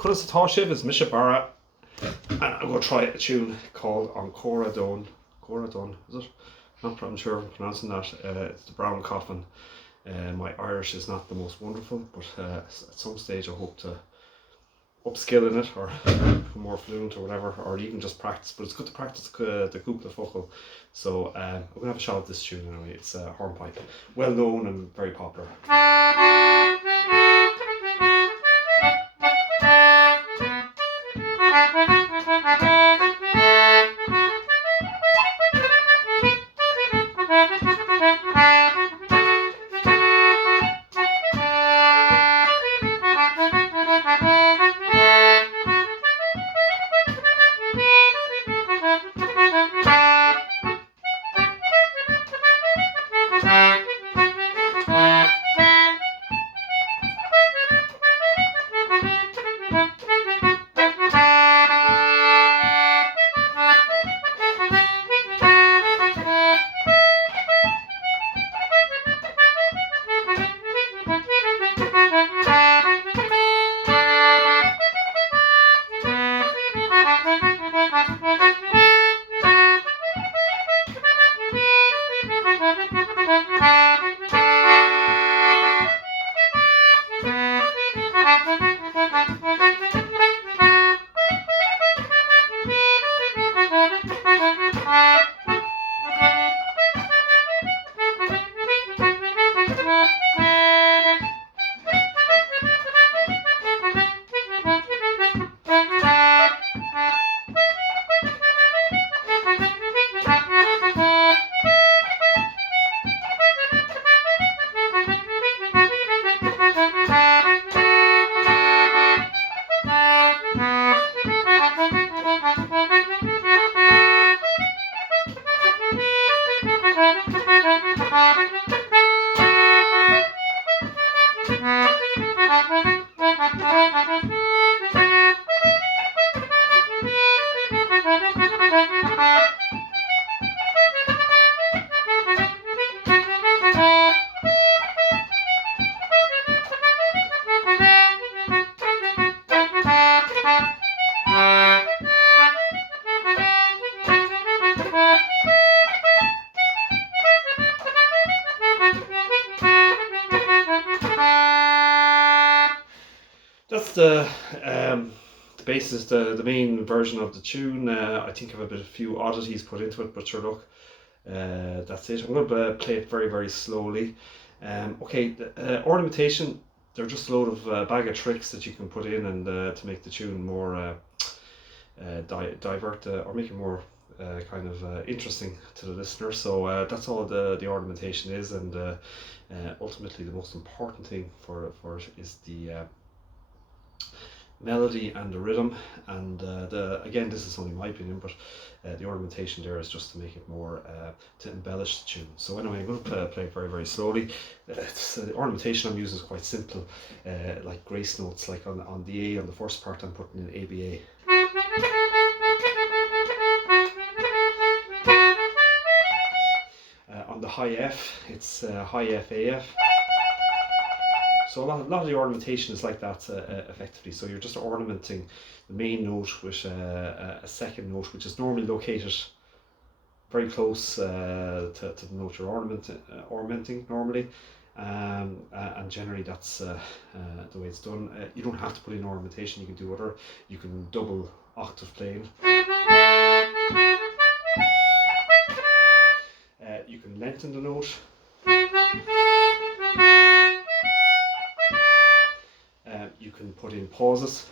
Chus atá sibh is Misha Barra, and I'm going to try a tune called On Comhra Donn. Comhra Donn, is it? Not I'm sure if I'm pronouncing that. It's the brown coffin. My Irish is not the most wonderful, but at some stage I hope to upskill in it or become more fluent or whatever, or even just practice. But it's good to practice the couple focal. So I'm going to have a shot at this tune anyway. It's a hornpipe, well known and very popular. That's the basis, the main version of the tune. I think I have a few oddities put into it, but sure, look, that's it. I'm going to play it very, very slowly. Okay, the ornamentation, they're just a load of bag of tricks that you can put in and to make the tune more divert or make it more kind of interesting to the listener. So that's all the ornamentation is, and ultimately the most important thing for it is the melody and the rhythm, and again, this is only my opinion, but the ornamentation there is just to make it more to embellish the tune. So anyway, I'm going to play it very, very slowly. The ornamentation I'm using is quite simple, like grace notes. Like on the A on the first part, I'm putting in ABA. On the high F, it's high F AF. So a lot of the ornamentation is like that, effectively. So you're just ornamenting the main note with a second note, which is normally located very close to the note you're ornamenting normally. And generally that's the way it's done. You don't have to put in ornamentation, you can do other. You can double octave playing. You can lengthen the note. You can put in pauses.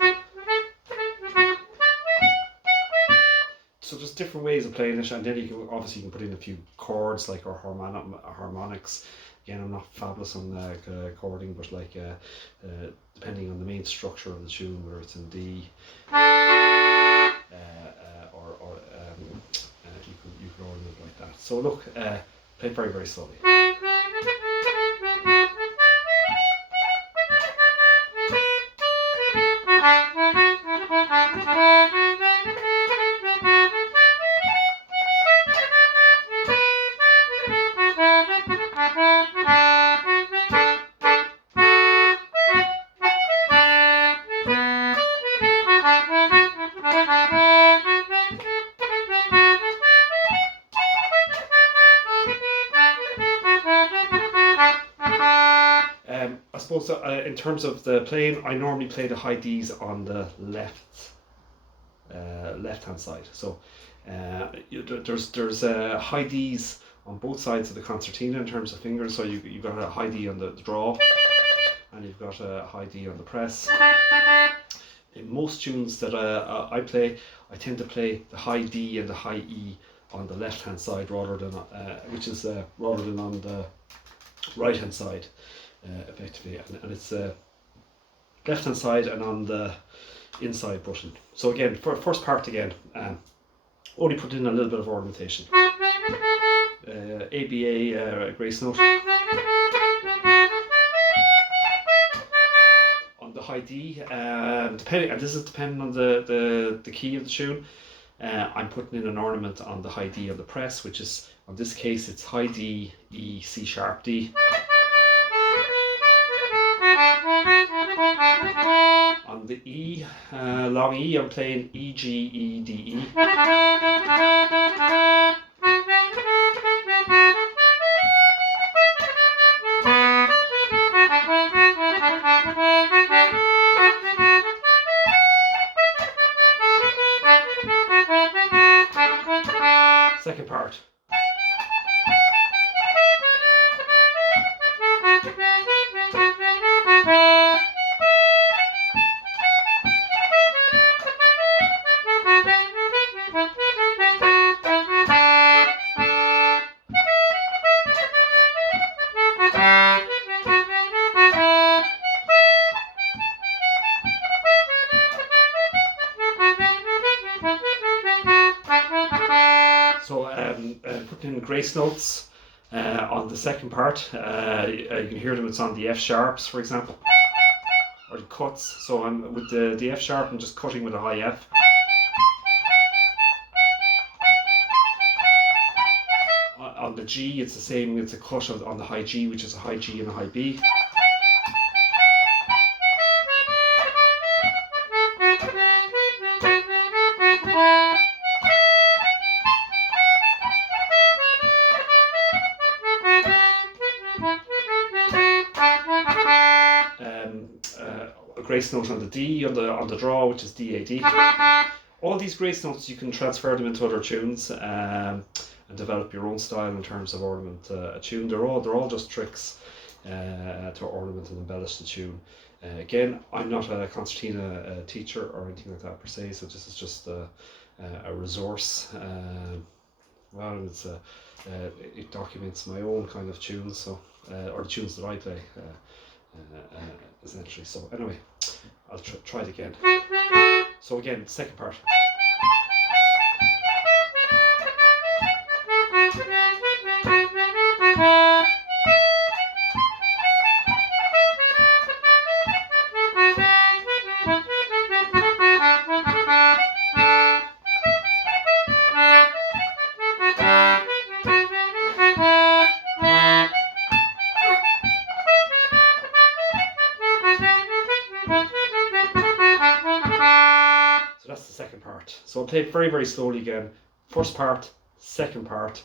So there's different ways of playing it, and then you can put in a few chords like or harmonics. Again, I'm not fabulous on chording, but like depending on the main structure of the tune, whether it's in D or you can ornament like that. So look, play very, very slowly. in terms of the playing, I normally play the high Ds on the left hand side. So there's high Ds on both sides of the concertina in terms of fingers. So you've got a high D on the draw, and you've got a high D on the press. In most tunes that I play, I tend to play the high D and the high E on the left hand side rather than rather than on the right hand side, effectively, and it's left hand side and on the inside button. So again, for first part again, only put in a little bit of ornamentation. ABA grace note on the high D, depending, and this is depending on the key of the tune. I'm putting in an ornament on the high D of the press, which is, in this case, it's high D, E, C sharp, D. On the E, long E, I'm playing E, G, E, D, E. Second part. So putting in grace notes on the second part, you can hear them. It's on the F sharps, for example, or the cuts. So I'm with the F sharp, I'm just cutting with a high F. On the G, it's the same. It's a cut on the high G, which is a high G and a high B. A grace note on the D on the draw, which is D A D. All these grace notes, you can transfer them into other tunes and develop your own style in terms of ornament a tune. They're all just tricks to ornament and embellish the tune. Again, I'm not a concertina teacher or anything like that per se, so this is just a resource. Well, it documents my own kind of tunes, so or the tunes that I play, essentially. So anyway, I'll try it again. So again, second part. So that's the second part. So I'll play it very, very slowly again. First part, second part,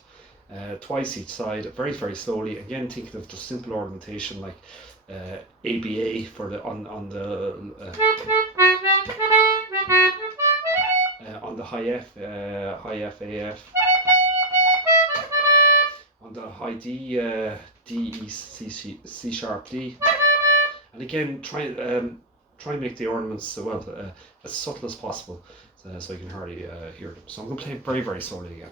twice each side, very, very slowly. Again, thinking of just simple ornamentation like ABA for the on the high F, AF. On the high D, D, E, C sharp, D. And again, try and make the ornaments as subtle as possible, so you can hardly hear them. So I'm going to play it very, very slowly again.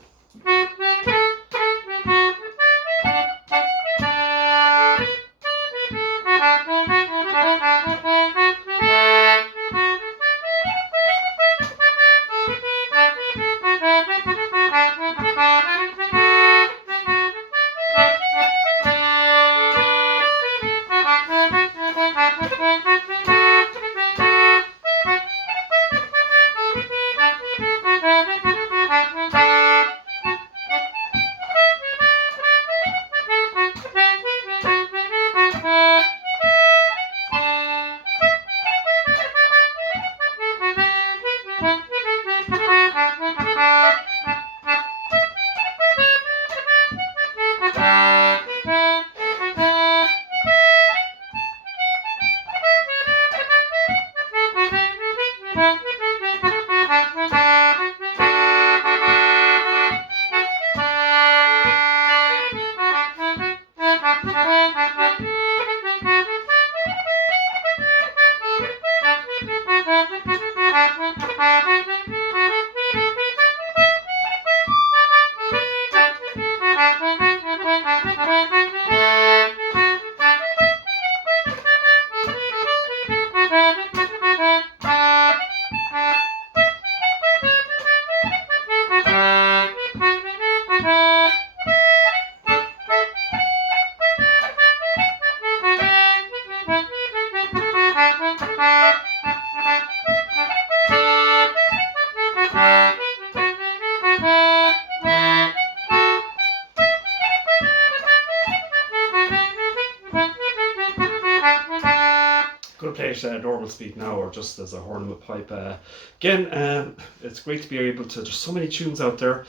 Going to play it at normal speed now, or just as a horn in the pipe. Again, it's great to be able to. There's so many tunes out there.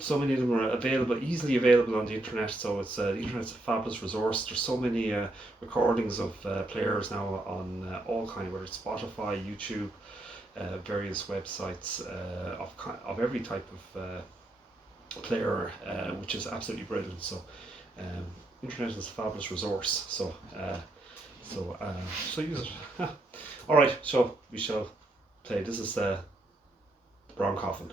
So many of them are available, easily available on the internet. So it's the internet's a fabulous resource. There's so many recordings of players now on all kinds, whether it's Spotify, YouTube, various websites of every type of player, which is absolutely brilliant. So internet is a fabulous resource. So use it. All right, so we shall play. This is the brown coffin.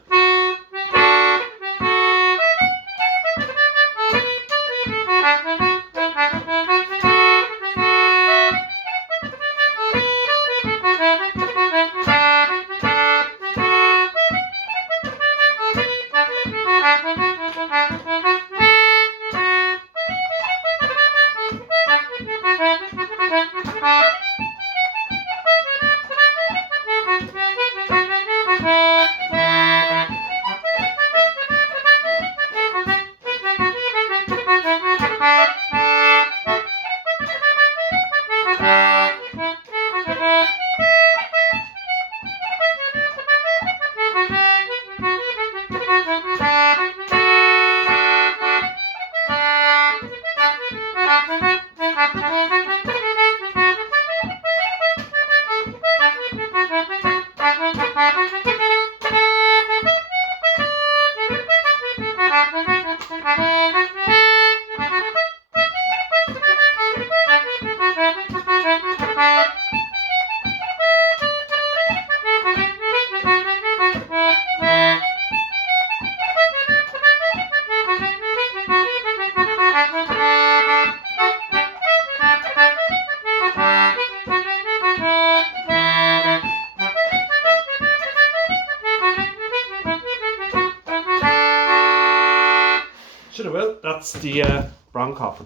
Should have will. That's the brown coffin.